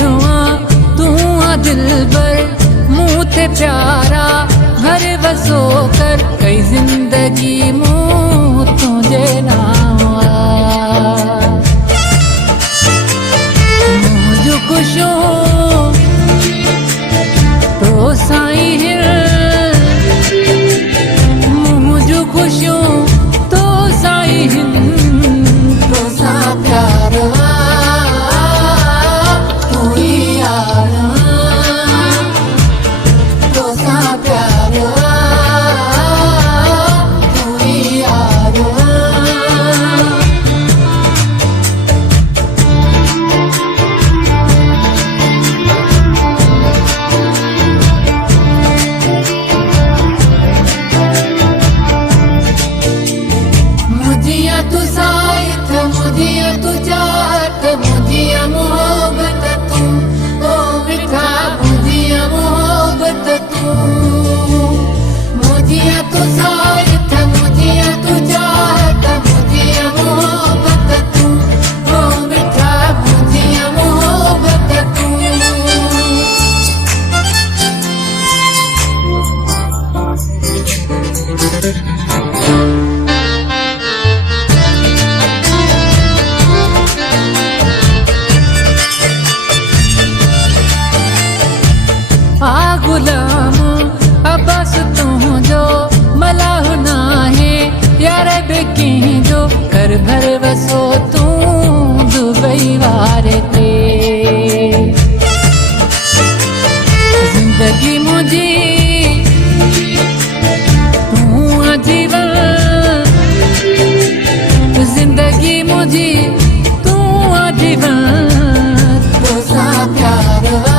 रुआ तू आ दिलबर मुँह ते प्यारा घर वसो कर कई जिंदगी मुँह तुझे नावा मुझ खुशो तो साईं हिर मुझ खुशो तो साईं हिर तो सा प्यारवा मुझिया तू जात मुझिया मोहब्बत तू ओ मिठा मुझिया मोहब्बत तू मुझिया तू साथ मुझिया तू जात मुझिया मोहब्बत तू ओ मिठा मुझिया मोहब्बत तू गुलाम अब्बास तू जो मलाह ना है यार बेकी जो कर भर वसो तू दुबई वारे ते जिंदगी मुझी तू आजीवन जिंदगी मुझी तू आजीवन तो सा प्यार